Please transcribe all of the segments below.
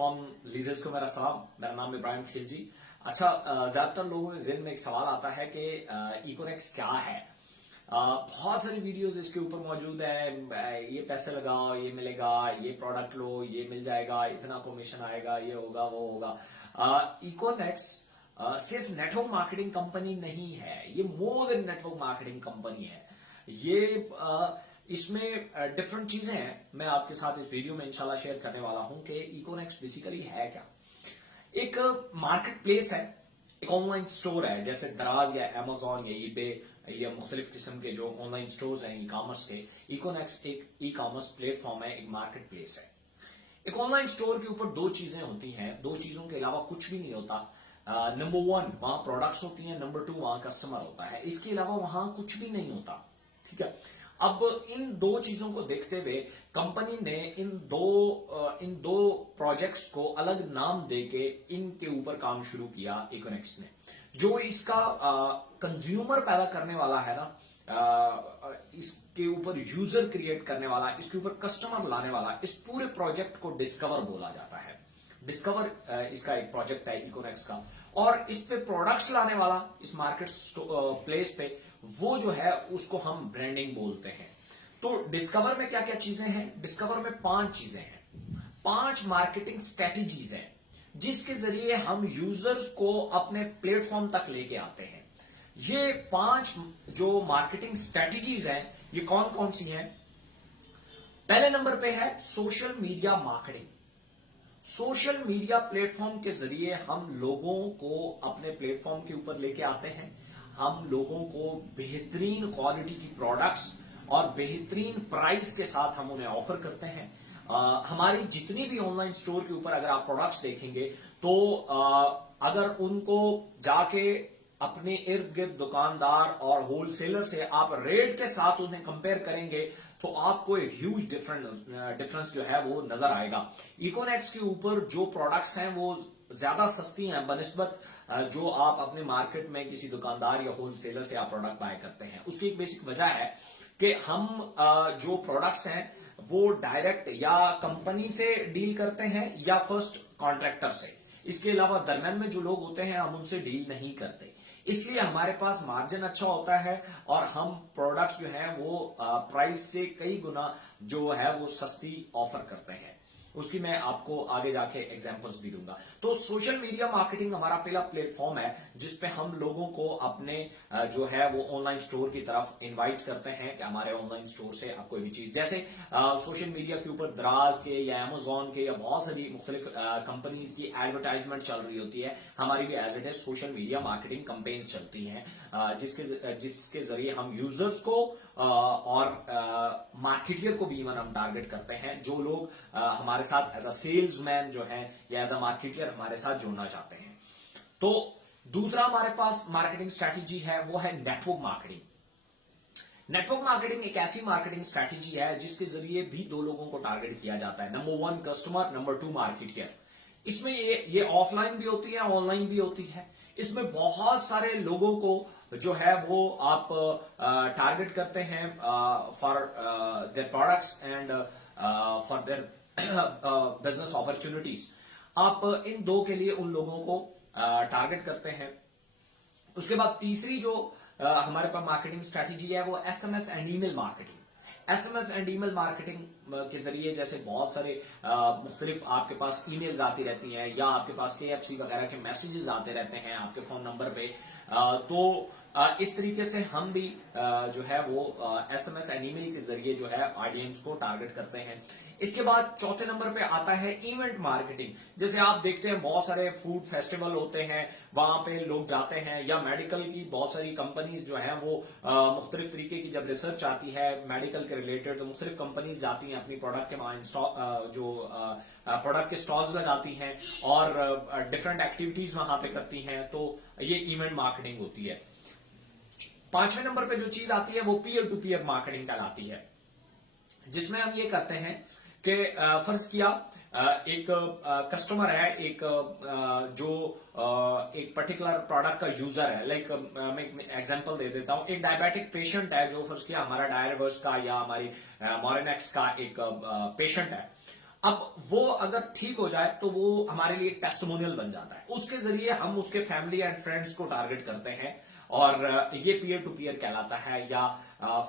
तमाम लीडर्स को मेरा सलाम। मेरा नाम इब्राहिम खिलजी। अच्छा, ज्यादातर लोगों के ज़हन में एक सवाल आता है कि इकोनेक्स क्या है। बहुत सारी वीडियोस इसके ऊपर मौजूद है। ये पैसे लगाओ, ये मिलेगा, ये प्रोडक्ट लो, ये मिल जाएगा, इतना कमीशन आएगा, ये होगा, वो होगा। इकोनेक्स सिर्फ नेटवर्क मार्केटिंग कंपनी नहीं है, ये more than network marketing company है। ये इसमें डिफरेंट चीजें हैं। मैं आपके साथ इस वीडियो में इंशाल्लाह शेयर करने वाला हूं कि इकोनेक्स बेसिकली है क्या। एक मार्केट प्लेस है, एक ऑनलाइन स्टोर है, जैसे दराज या अमेजोन या ईबे या मुख्तलिफ किस्म के जो ऑनलाइन स्टोर्स हैं ई कॉमर्स के। इकोनेक्स एक ई कॉमर्स प्लेटफॉर्म है, एक मार्केट प्लेस है। एक ऑनलाइन स्टोर के ऊपर दो चीजें होती हैं, दो चीजों के अलावा कुछ भी नहीं होता। नंबर वन, वहां प्रोडक्ट्स होती हैं। नंबर टू, वहां कस्टमर होता है। इसके अलावा वहां कुछ भी नहीं होता। ठीक है। अब इन दो चीजों को देखते हुए कंपनी ने इन दो प्रोजेक्ट्स को अलग नाम देके इनके ऊपर काम शुरू किया इकोनेक्स ने। जो इसका कंज्यूमर पैदा करने वाला है ना, इसके ऊपर यूजर क्रिएट करने वाला, इसके ऊपर कस्टमर लाने वाला, इस पूरे प्रोजेक्ट को डिस्कवर बोला जाता है। डिस्कवर इसका एक प्रोजेक्ट है इकोनेक्स का। और इस पे प्रोडक्ट्स लाने वाला, इस मार्केट प्लेस पे, वो जो है उसको हम ब्रांडिंग बोलते हैं। तो डिस्कवर में क्या क्या चीजें हैं? डिस्कवर में 5 चीजें हैं, 5 मार्केटिंग स्ट्रेटेजीज हैं जिसके जरिए हम यूजर्स को अपने प्लेटफॉर्म तक लेके आते हैं। ये 5 जो मार्केटिंग स्ट्रेटेजीज हैं, ये कौन कौन सी हैं? पहले नंबर पे है social media marketing. Social media platform के जरिए हम लोगों को अपने प्लेटफॉर्म के ऊपर लेके आते हैं। हम लोगों को बेहतरीन क्वालिटी की प्रोडक्ट्स और बेहतरीन प्राइस के साथ हम उन्हें ऑफर करते हैं। हमारी जितनी भी ऑनलाइन स्टोर के ऊपर अगर आप प्रोडक्ट्स देखेंगे तो अगर उनको जाके अपने इर्द गिर्द दुकानदार और होलसेलर से आप रेट के साथ उन्हें कंपेयर करेंगे तो आपको एक ह्यूज डिफरेंस जो है वो नजर आएगा। इकोनेक्स के ऊपर जो प्रोडक्ट्स हैं वो ज्यादा सस्ती हैं बनिस्बत जो आप अपने मार्केट में किसी दुकानदार या होलसेलर से आप प्रोडक्ट बाय करते हैं। उसकी एक बेसिक वजह है कि हम जो प्रोडक्ट्स हैं वो डायरेक्ट या कंपनी से डील करते हैं या फर्स्ट कॉन्ट्रैक्टर से। इसके अलावा दरम्यान में जो लोग होते हैं हम उनसे डील नहीं करते, इसलिए हमारे पास मार्जिन अच्छा होता है और हम प्रोडक्ट्स जो हैं वो प्राइस से कई गुना जो है वो सस्ती ऑफर करते हैं। उसकी मैं आपको आगे जाके एग्जांपल्स भी दूंगा। तो सोशल मीडिया मार्केटिंग हमारा पहला प्लेटफॉर्म है जिसपे हम लोगों को अपने जो है वो ऑनलाइन स्टोर की तरफ इनवाइट करते हैं कि हमारे ऑनलाइन स्टोर से आप कोई भी चीज, जैसे सोशल मीडिया के ऊपर दराज के या अमेजोन के या बहुत सारी मुख्तलिफ कंपनीज की एडवर्टाइजमेंट चल रही होती है। हमारी भी as it is social media marketing campaigns चलती हैं जिसके जरिए हम यूजर्स को और मार्केटियर को भी इवन हम टारगेट करते हैं, जो लोग हमारे साथ एज अ सेल्समैन जो है या एज अ मार्केटियर हमारे साथ जुड़ना चाहते हैं। तो दूसरा हमारे पास मार्केटिंग स्ट्रैटेजी है वो है नेटवर्क मार्केटिंग। नेटवर्क मार्केटिंग एक ऐसी मार्केटिंग स्ट्रैटेजी है जिसके जरिए भी दो लोगों को टारगेट किया जाता है। Number 1 customer, number 2 marketeer. इसमें ये ऑफलाइन भी होती है, ऑनलाइन भी होती है। इसमें बहुत सारे लोगों को जो है वो आप टारगेट करते हैं for their products and for their business opportunities. आप इन दो के लिए उन लोगों को टारगेट करते हैं। उसके बाद तीसरी जो हमारे पास मार्केटिंग स्ट्रैटेजी है वो SMS and email marketing. SMS and email marketing के जरिए जैसे बहुत सारे मुख्तलिफ आपके पास ईमेल्स आती रहती हैं या आपके पास केएफसी वगैरह के मैसेजेस आते रहते हैं आपके फोन नंबर पे। तो इस तरीके से हम भी जो है वो एसएमएस एंड ईमेल के जरिए जो है ऑडियंस को टारगेट करते हैं। इसके बाद चौथे नंबर पे आता है इवेंट मार्केटिंग। जैसे आप देखते हैं बहुत सारे फूड फेस्टिवल होते हैं, वहां पे लोग जाते हैं, या मेडिकल की बहुत सारी कंपनीज जो है वो मुख्तलिफ तरीके की जब रिसर्च आती है मेडिकल के रिलेटेड तो मुख्तलिफ कंपनीज जाती हैं अपनी प्रोडक्ट के वहां जो प्रोडक्ट के स्टॉल्स लगाती हैं और डिफरेंट एक्टिविटीज वहां पे करती हैं। तो ये इवेंट मार्केटिंग होती है। 5वें नंबर पे जो चीज आती है वो पीयर टू पीयर मार्केटिंग कहलाती है, जिसमें हम ये करते हैं कि फर्ज किया एक कस्टमर है, एक जो एक पर्टिकुलर प्रोडक्ट का यूजर है। लाइक मैं एग्जांपल दे देता हूं, एक डायबिटिक पेशेंट है जो फर्ज किया हमारा डायरवर्स का या हमारी मोरेनेक्स का एक पेशेंट है। अब वो अगर ठीक हो जाए तो वो हमारे लिए टेस्टिमोनियल बन जाता है, उसके जरिए हम उसके फैमिली एंड फ्रेंड्स को टारगेट करते हैं, और ये पीयर टू पीयर कहलाता है, या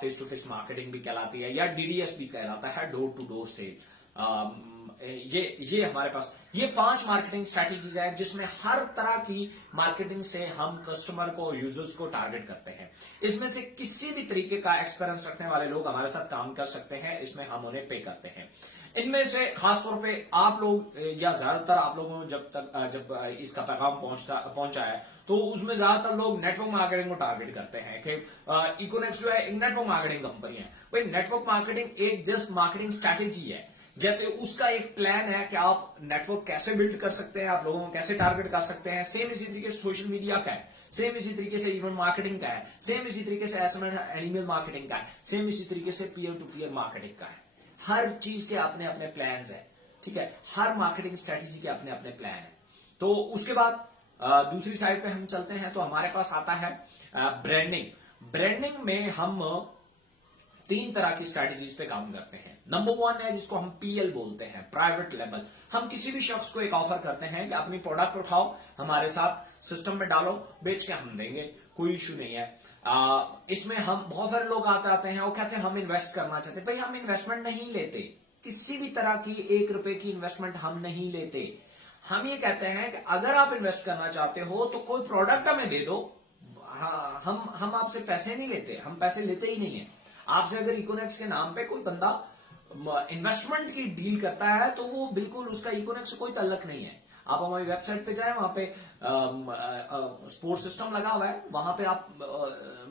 फेस टू फेस मार्केटिंग भी कहलाती है, या डीडीएस भी कहलाता है, डोर टू डोर सेल। ये हमारे पास ये 5 मार्केटिंग स्ट्रेटेजीज है जिसमें हर तरह की मार्केटिंग से हम कस्टमर को, यूजर्स को टारगेट करते हैं। इसमें से किसी भी तरीके का एक्सपीरियंस रखने वाले लोग हमारे साथ काम कर सकते हैं, इसमें हम उन्हें पे करते हैं। इनमें से खासतौर पे आप लोग या ज्यादातर आप लोगों को जब इसका पैगाम पहुंचा है तो उसमें ज्यादातर लोग नेटवर्क मार्केटिंग को टारगेट करते हैं कि इकोनेक्स जो है एक नेटवर्क मार्केटिंग कंपनी है। भाई नेटवर्क मार्केटिंग एक जस्ट मार्केटिंग स्ट्रैटेजी है, जैसे उसका एक प्लान है कि आप नेटवर्क कैसे बिल्ड कर सकते हैं, आप लोगों को कैसे टारगेट कर सकते हैं। सेम इसी तरीके से सोशल मीडिया का है, सेम इसी तरीके से इवेंट मार्केटिंग का है, सेम इसी तरीके से एसएमएस एनिमल मार्केटिंग का है, सेम इसी तरीके से पीयर टू पीयर मार्केटिंग का है। हर चीज के अपने अपने प्लान है, ठीक है, हर मार्केटिंग स्ट्रेटेजी के अपने अपने प्लान है। तो उसके बाद दूसरी साइड पे हम चलते हैं तो हमारे पास आता है ब्रांडिंग। ब्रांडिंग में हम 3 तरह की स्ट्रेटेजीज पे काम करते हैं। नंबर 1 है जिसको हम पीएल बोलते हैं, प्राइवेट लेबल। हम किसी भी शख्स को एक ऑफर करते हैं कि अपनी प्रोडक्ट उठाओ, हमारे साथ सिस्टम में डालो, बेच के हम देंगे, कोई इश्यू नहीं है। इसमें हम बहुत सारे लोग आते हैं, वो कहते हैं हम इन्वेस्ट करना चाहते हैं। भाई हम इन्वेस्टमेंट नहीं लेते, किसी भी तरह की 1 रुपए की इन्वेस्टमेंट हम नहीं लेते। हम ये कहते हैं कि अगर आप इन्वेस्ट करना चाहते हो तो कोई प्रोडक्ट हमें दे दो। हम आपसे पैसे नहीं लेते, हम पैसे लेते ही नहीं है आपसे। अगर इकोनेक्स के नाम पे कोई बंदा इन्वेस्टमेंट की डील करता है तो वो बिल्कुल उसका इकोनेक्स से कोई ताल्लुक नहीं है। आप हमारी वेबसाइट पे जाए, वहां पे स्पोर्ट सिस्टम लगा हुआ है, वहां पे आप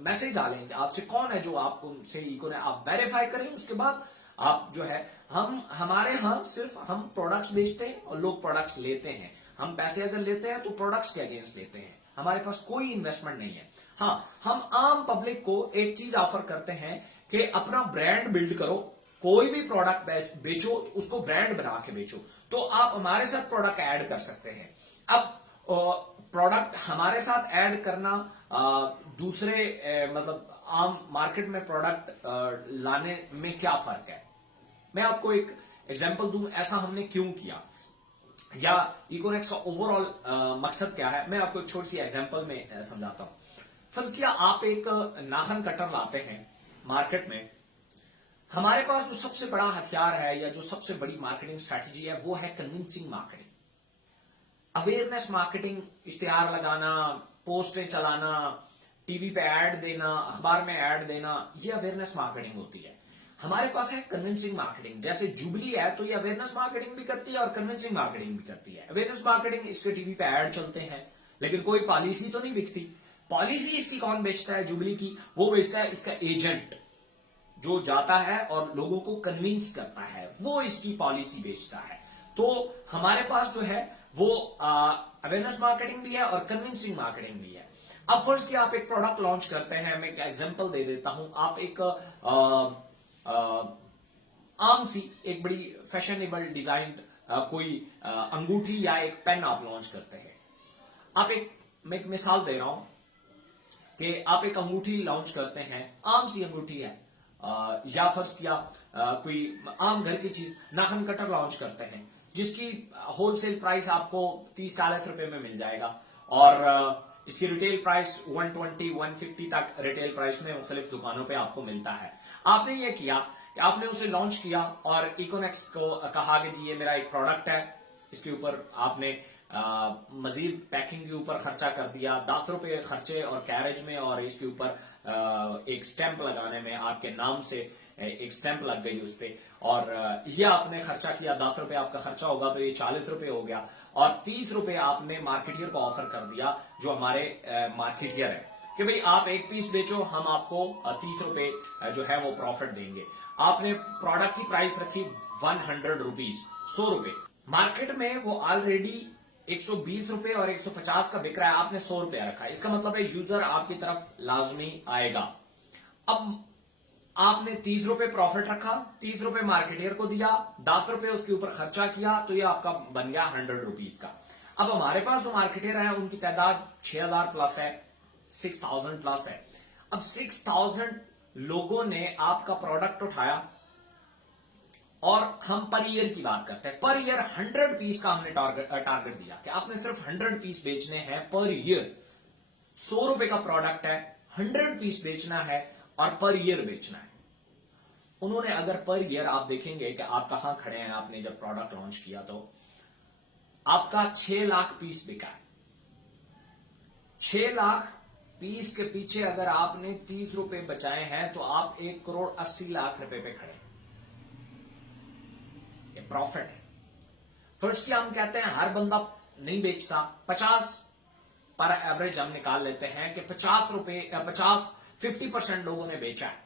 मैसेज डालें कि आपसे कौन है जो आपसे इकोनेक्स, आप वेरीफाई करें, उसके बाद आप जो है हमारे यहाँ सिर्फ हम प्रोडक्ट्स बेचते हैं और लोग प्रोडक्ट्स लेते हैं। हम पैसे अगर लेते हैं तो प्रोडक्ट्स के अगेंस्ट लेते हैं, हमारे पास कोई इन्वेस्टमेंट नहीं है। हाँ, हम आम पब्लिक को एक चीज ऑफर करते हैं कि अपना ब्रांड बिल्ड करो, कोई भी प्रोडक्ट बेचो तो उसको ब्रांड बना के बेचो, तो आप हमारे साथ प्रोडक्ट ऐड कर सकते हैं। अब प्रोडक्ट हमारे साथ ऐड करना दूसरे मतलब आम मार्केट में प्रोडक्ट लाने में क्या फर्क है, मैं आपको एक एग्जांपल दूं, ऐसा हमने क्यों किया या इकोनेक्स का ओवरऑल मकसद क्या है, मैं आपको एक छोटी सी एग्जांपल में समझाता हूं। फर्ज किया आप एक नाखन कटर लाते हैं मार्केट में, हमारे पास जो सबसे बड़ा हथियार है या जो सबसे बड़ी मार्केटिंग स्ट्रैटेजी है वो है कन्विंसिंग मार्केटिंग, अवेयरनेस मार्केटिंग, इश्तिहार लगाना, पोस्टें चलाना, टीवी पे ऐड देना, अखबार में ऐड देना, ये अवेयरनेस मार्केटिंग होती है। हमारे पास है कन्विंसिंग मार्केटिंग, जैसे जुबली है तो ये अवेयरनेस मार्केटिंग भी करती है और कन्विंसिंग मार्केटिंग भी करती है। अवेयरनेस मार्केटिंग, इसके टीवी पे ऐड चलते हैं लेकिन कोई पॉलिसी तो नहीं बिकती। पॉलिसी इसकी कौन बेचता है जुबली की, वो बेचता है इसका एजेंट जो जाता है और लोगों को कन्विंस करता है, वो इसकी पॉलिसी बेचता है। तो हमारे पास जो है वो अवेयरनेस मार्केटिंग भी है और कन्विंसिंग मार्केटिंग भी है। अब फर्स्ट कि आप एक प्रोडक्ट लॉन्च करते हैं, मैं एक एग्जांपल दे देता हूं, आप एक आम सी एक बड़ी फैशनेबल डिजाइन कोई अंगूठी या एक पेन आप लॉन्च करते हैं। मैं एक मिसाल दे रहा हूं कि आप एक अंगूठी लॉन्च करते हैं, आम सी अंगूठी है, या फर्ज किया कोई आम घर की चीज नाखन कटर लॉन्च करते हैं जिसकी होलसेल प्राइस आपको 30-40 रुपए में मिल जाएगा और इसकी रिटेल प्राइस 120-150 तक रिटेल प्राइस में मुख्तलिफ दुकानों पे आपको मिलता है। आपने ये किया कि आपने उसे लॉन्च किया और इकोनेक्स को कहा कि जी ये मेरा एक प्रोडक्ट है, इसके ऊपर आपने मजीद पैकिंग के ऊपर खर्चा कर दिया, 10 रुपए खर्चे और कैरेज में, और इसके ऊपर एक स्टैंप लगाने में आपके नाम से एक स्टैंप लग गई उस पे, और ये आपने खर्चा किया, 10 रुपए आपका खर्चा होगा तो ये 40 रुपए हो गया, और 30 रुपए आपने मार्केटियर को ऑफर कर दिया जो हमारे मार्केटियर है कि भाई आप एक पीस बेचो, हम आपको 30 रुपए जो है वो प्रॉफिट देंगे। आपने प्रोडक्ट की प्राइस रखी 100 रुपीज, 100 रुपए, मार्केट में वो ऑलरेडी 120 रुपए और 150 का बिक रहा है, आपने 100 रुपया रखा, इसका मतलब है यूजर आपकी तरफ लाजमी आएगा। अब आपने 30 रुपए प्रॉफिट रखा, 30 रुपए मार्केटियर को दिया, 10 रुपए उसके ऊपर खर्चा किया, तो ये आपका बन गया 100 रुपीज का। अब हमारे पास जो मार्केटियर है उनकी तादाद 6000 प्लस है, 6000 प्लस है। अब 6000 लोगों ने आपका प्रोडक्ट उठाया, और हम पर ईयर की बात करते हैं, पर ईयर 100 पीस का हमने टारगेट दिया कि आपने सिर्फ 100 पीस बेचने हैं पर ईयर। 100 रुपए का प्रोडक्ट है, 100 पीस बेचना है और पर ईयर बेचना है। उन्होंने अगर पर ईयर, आप देखेंगे कि आप कहां खड़े हैं, आपने जब प्रोडक्ट लॉन्च किया तो आपका 6 लाख पीस बिका है। 6 लाख पीस के पीछे अगर आपने 30 रुपए बचाए हैं तो आप 1,80,00,000 रुपए पे खड़े हैं। ये प्रॉफिट है। फर्स्ट हम कहते हैं हर बंदा नहीं बेचता, 50 पर एवरेज हम निकाल लेते हैं कि 50% लोगों ने बेचा है,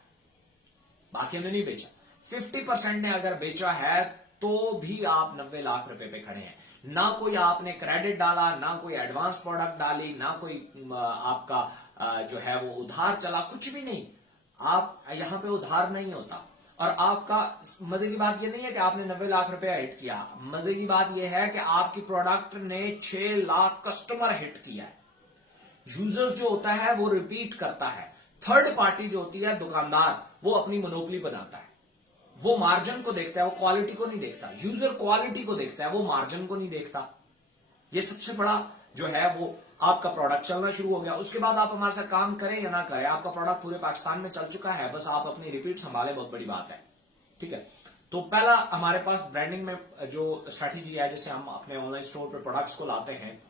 बाकी ने नहीं बेचा। 50% ने अगर बेचा है तो भी आप 90 लाख रुपए पे खड़े हैं। ना कोई आपने क्रेडिट डाला, ना कोई एडवांस प्रोडक्ट डाली, ना कोई आपका जो है वो उधार चला, कुछ भी नहीं। आप यहां पे उधार नहीं होता। और आपका मजे की बात यह नहीं है कि आपने 90 लाख रुपया हिट किया, मजे की बात यह है कि आपकी प्रोडक्ट ने 6 लाख कस्टमर हिट किया है। यूजर्स जो होता है वो रिपीट करता है। थर्ड पार्टी जो होती है दुकानदार, वो अपनी मोनोपोली बनाता है। वो मार्जिन को देखता है, वो क्वालिटी को नहीं देखता। यूजर क्वालिटी को देखता है, वो मार्जिन को नहीं देखता। ये सबसे बड़ा जो है वो आपका प्रोडक्ट चलना शुरू हो गया। उसके बाद आप हमारे साथ काम करें या ना करें, आपका प्रोडक्ट पूरे पाकिस्तान में चल चुका है, बस आप अपनी रिपीट संभाले, बहुत बड़ी बात है। ठीक है, तो पहला हमारे पास ब्रांडिंग में जो स्ट्रेटेजी है, जैसे हम अपने ऑनलाइन स्टोर पर प्रोडक्ट्स को लाते हैं,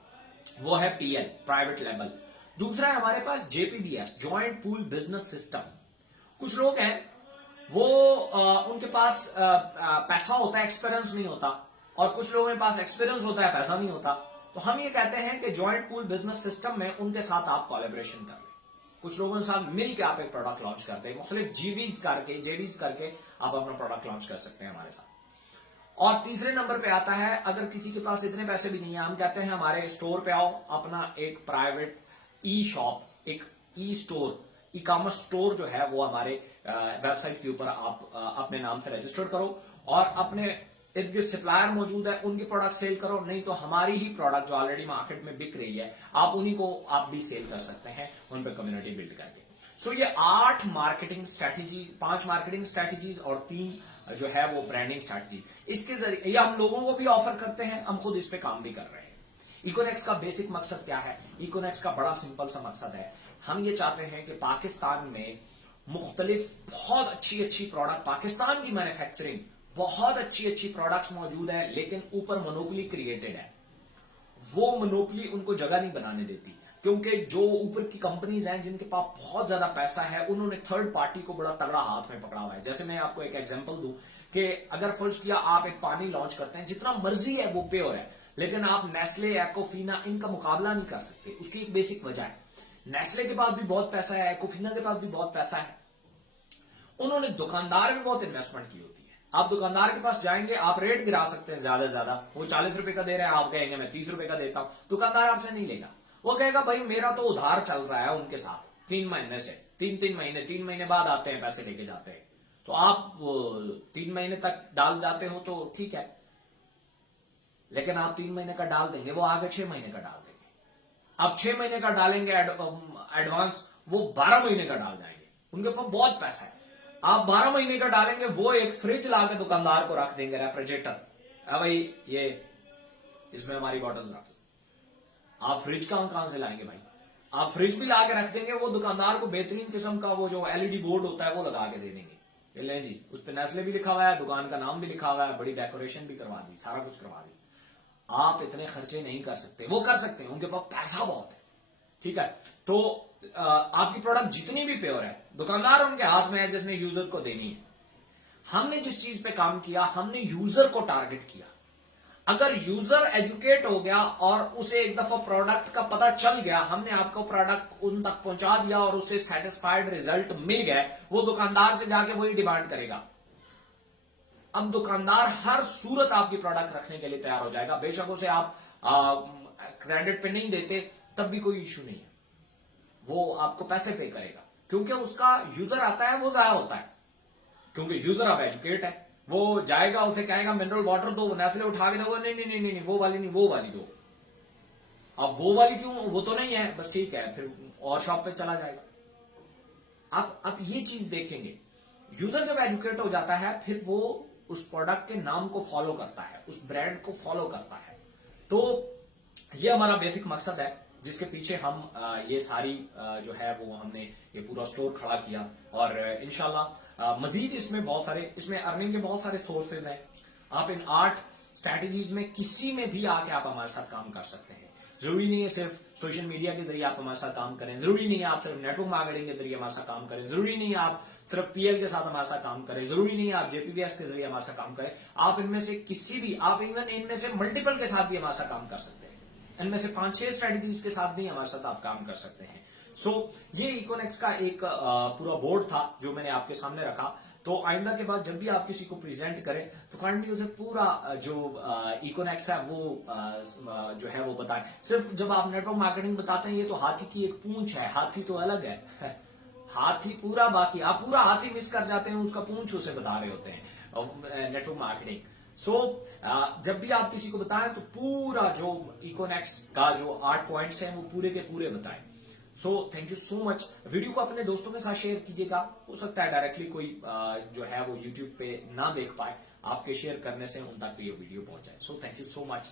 वो है PL, प्राइवेट लेबल। दूसरा है हमारे पास JPBS, joint pool business system. कुछ लोग हैं वो उनके पास पैसा होता है, एक्सपीरियंस नहीं होता, और कुछ लोगों के पास एक्सपीरियंस होता है, पैसा नहीं होता। तो हम ये कहते हैं कि जॉइंट पूल बिजनेस सिस्टम में उनके साथ आप कोलैबोरेशन कर लें, कुछ लोगों के साथ मिल के आप एक प्रोडक्ट लॉन्च करते हैं, मुख्तलिफ जेवीज करके आप अपना प्रोडक्ट लॉन्च कर सकते हैं हमारे साथ। और तीसरे नंबर पे आता है, अगर किसी के पास इतने पैसे भी नहीं है, हम कहते हैं हमारे स्टोर पे आओ, अपना एक प्राइवेट ई-शॉप, एक ई-स्टोर, ई-कॉमर्स स्टोर जो है वो हमारे वेबसाइट के ऊपर आप अपने नाम से रजिस्टर करो और अपने इर्द गिर्द सप्लायर मौजूद है, उनकी प्रोडक्ट सेल करो। नहीं तो हमारी ही प्रोडक्ट जो ऑलरेडी मार्केट में बिक रही है, आप उन्हीं को आप भी सेल कर सकते हैं, उन पर कम्युनिटी बिल्ड करके। सो ये 8 मार्केटिंग स्ट्रैटेजी, 5 मार्केटिंग स्ट्रैटेजीज और 3 जो है वो ब्रांडिंग स्ट्रैटेजी, इसके जरिए ये हम लोगों को भी ऑफर करते हैं, हम खुद इस पे काम भी कर रहे हैं। इकोनेक्स का बेसिक मकसद क्या है? इकोनेक्स का बड़ा सिंपल सा मकसद है, हम ये चाहते हैं कि पाकिस्तान में मुख्तलिफ बहुत अच्छी प्रोडक्ट, पाकिस्तान की मैन्युफैक्चरिंग, बहुत अच्छी प्रोडक्ट्स मौजूद है, लेकिन ऊपर मोनोपोली क्रिएटेड है। वो मोनोपोली उनको जगह नहीं बनाने देती, क्योंकि जो ऊपर की कंपनीज हैं जिनके पास बहुत ज्यादा पैसा है, उन्होंने थर्ड पार्टी को बड़ा तगड़ा हाथ में पकड़ा हुआ है। जैसे मैं आपको एक एग्जांपल दूं कि अगर फर्ज किया आप एक पानी लॉन्च करते हैं, जितना मर्जी है वो प्योर है, लेकिन आप नेस्ले, एक्कोफिना, इनका मुकाबला नहीं कर सकते। उसकी एक बेसिक वजह है, नेस्ले के पास भी बहुत पैसा है, एक्कोफिना के पास भी बहुत पैसा है, उन्होंने दुकानदार में बहुत इन्वेस्टमेंट की होती है। आप दुकानदार के पास जाएंगे, आप रेट गिरा सकते हैं ज्यादा से ज्यादा, वो 40 रुपए का दे रहे हैं, आप कहेंगे मैं 30 रुपए का देता हूं, दुकानदार आपसे नहीं लेगा। वो कहेगा भाई मेरा तो उधार चल रहा है उनके साथ 3 महीने से, 3 महीने बाद आते हैं, पैसे लेके जाते हैं, तो आप 3 महीने तक डाल जाते हो तो ठीक है, लेकिन आप 3 महीने का डाल देंगे, वो आगे 6 महीने का डाल देंगे। आप 6 महीने का डालेंगे एडवांस, वो 12 महीने का डाल जाएंगे, उनके पास बहुत पैसा है। आप 12 महीने का डालेंगे, वो एक फ्रिज लाके दुकानदार को रख देंगे, रेफ्रिजरेटर, भाई ये इसमें हमारी बॉटल्स रख। आप फ्रिज कहां से लाएंगे भाई? आप फ्रिज भी लाके रख देंगे, वो दुकानदार को बेहतरीन किस्म का वो जो LED बोर्ड होता है वो लगा के दे देंगे, ले जी, उस पर नेस्ले भी लिखा हुआ है, दुकान का नाम भी लिखा हुआ है, बड़ी डेकोरेशन भी करवा दी, सारा कुछ करवा दी। आप इतने खर्चे नहीं कर सकते, वो कर सकते हैं, उनके पास पैसा बहुत है। ठीक है, तो आपकी प्रोडक्ट जितनी भी प्योर है, दुकानदार उनके हाथ में है जिसने यूजर को देनी है। हमने जिस चीज पे काम किया, हमने यूजर को टारगेट किया। अगर यूजर एजुकेट हो गया और उसे एक दफा प्रोडक्ट का पता चल गया, हमने आपको प्रोडक्ट उन तक पहुंचा दिया और उसे सेटिस्फाइड रिजल्ट मिल गए, वो दुकानदार से जाके वही डिमांड करेगा। अब दुकानदार हर सूरत आपकी प्रोडक्ट रखने के लिए तैयार हो जाएगा, बेशक उसे आप क्रेडिट पे नहीं देते तब भी कोई इश्यू नहीं है, वो आपको पैसे पे करेगा, क्योंकि उसका यूजर आता है वो जाया होता है, क्योंकि यूजर अब एजुकेट है। वो जाएगा, उसे कहेगा मिनरल वाटर दो, नेस्ले उठा के दोगे, नहीं वो वाली नहीं, वो वाली दो। अब वो वाली क्यों? वो तो नहीं है, बस ठीक है, फिर और शॉप पे चला जाएगा। आप ये चीज देखेंगे, यूजर जब एजुकेट हो जाता है, फिर वो उस प्रोडक्ट के नाम को फॉलो करता है, उस ब्रांड को फॉलो करता है। तो ये हमारा बेसिक मकसद है जिसके पीछे हम ये सारी जो है वो हमने ये पूरा स्टोर खड़ा किया। और इंशाल्लाह मजीद इसमें बहुत सारे, इसमें अर्निंग के बहुत सारे सोर्सेज हैं। आप इन 8 स्ट्रैटेजीज में किसी में भी आके आप हमारे साथ काम कर सकते हैं। जरूरी नहीं है सिर्फ सोशल मीडिया के जरिए आप हमारे साथ काम करें, जरूरी नहीं है आप सिर्फ नेटवर्क मार्केटिंग के जरिए हमारे साथ काम करें, जरूरी नहीं है आप सिर्फ पीएल के साथ हमारे साथ काम करें, जरूरी नहीं है आप जेपीबीएस के जरिए हमारे साथ काम करें। आप इनमें से किसी भी, आप इवन इनमें से मल्टीपल के साथ भी हमारे साथ काम कर सकते हैं। इनमें से 5-6 स्ट्रेटेजीज के साथ भी हमारे साथ आप काम कर सकते हैं। सो ये इकोनेक्स का एक पूरा बोर्ड था जो मैंने आपके सामने रखा। तो आइंदा के बाद जब भी आप किसी को प्रेजेंट करें तो काइंडली उसे पूरा जो इकोनेक्स है वो जो है वो बताएं। सिर्फ जब आप नेटवर्क मार्केटिंग बताते हैं ये तो हाथी की एक पूंछ है, हाथी तो अलग है हाथी पूरा, बाकी आप पूरा हाथी मिस कर जाते हैं, उसका पूंछ उसे बता रहे होते हैं नेटवर्क मार्केटिंग। सो जब भी आप किसी को बताएं तो पूरा जो इकोनेक्स का जो 8 पॉइंट्स हैं वो पूरे के पूरे बताएं। So thank you so much. Video को अपने दोस्तों के साथ शेयर कीजिएगा। हो सकता है डायरेक्टली कोई जो है वो यूट्यूब पे ना देख पाए, आपके शेयर करने से उन तक भी ये वीडियो पहुंच जाए। So thank you so much.